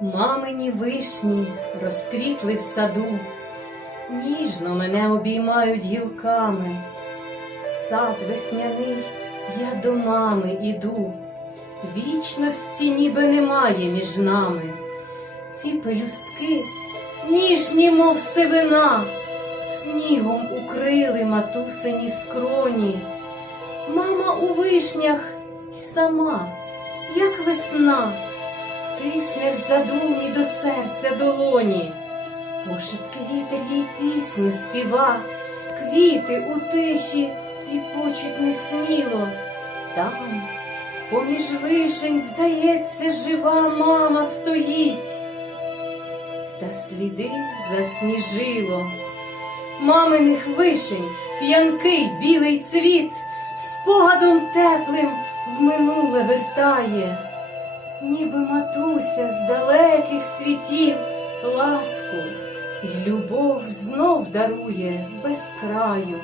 Мамині вишні розквітли в саду, ніжно мене обіймають гілками. В сад весняний я до мами іду, вічності ніби немає між нами. Ці пелюстки ніжні, мов сивина, снігом укрили матусині скроні. Мама у вишнях й сама, як весна, тисне в задумі до серця долоні. Пошепки вітер їй пісню співа, квіти у тиші тріпочуть несміло. Там, поміж вишень, здається, жива мама стоїть, та сліди засніжило. Маминих вишень п'янкий білий цвіт спогадом теплим в минуле вертає, ніби матуся з далеких світів ласку й любов знов дарує без краю.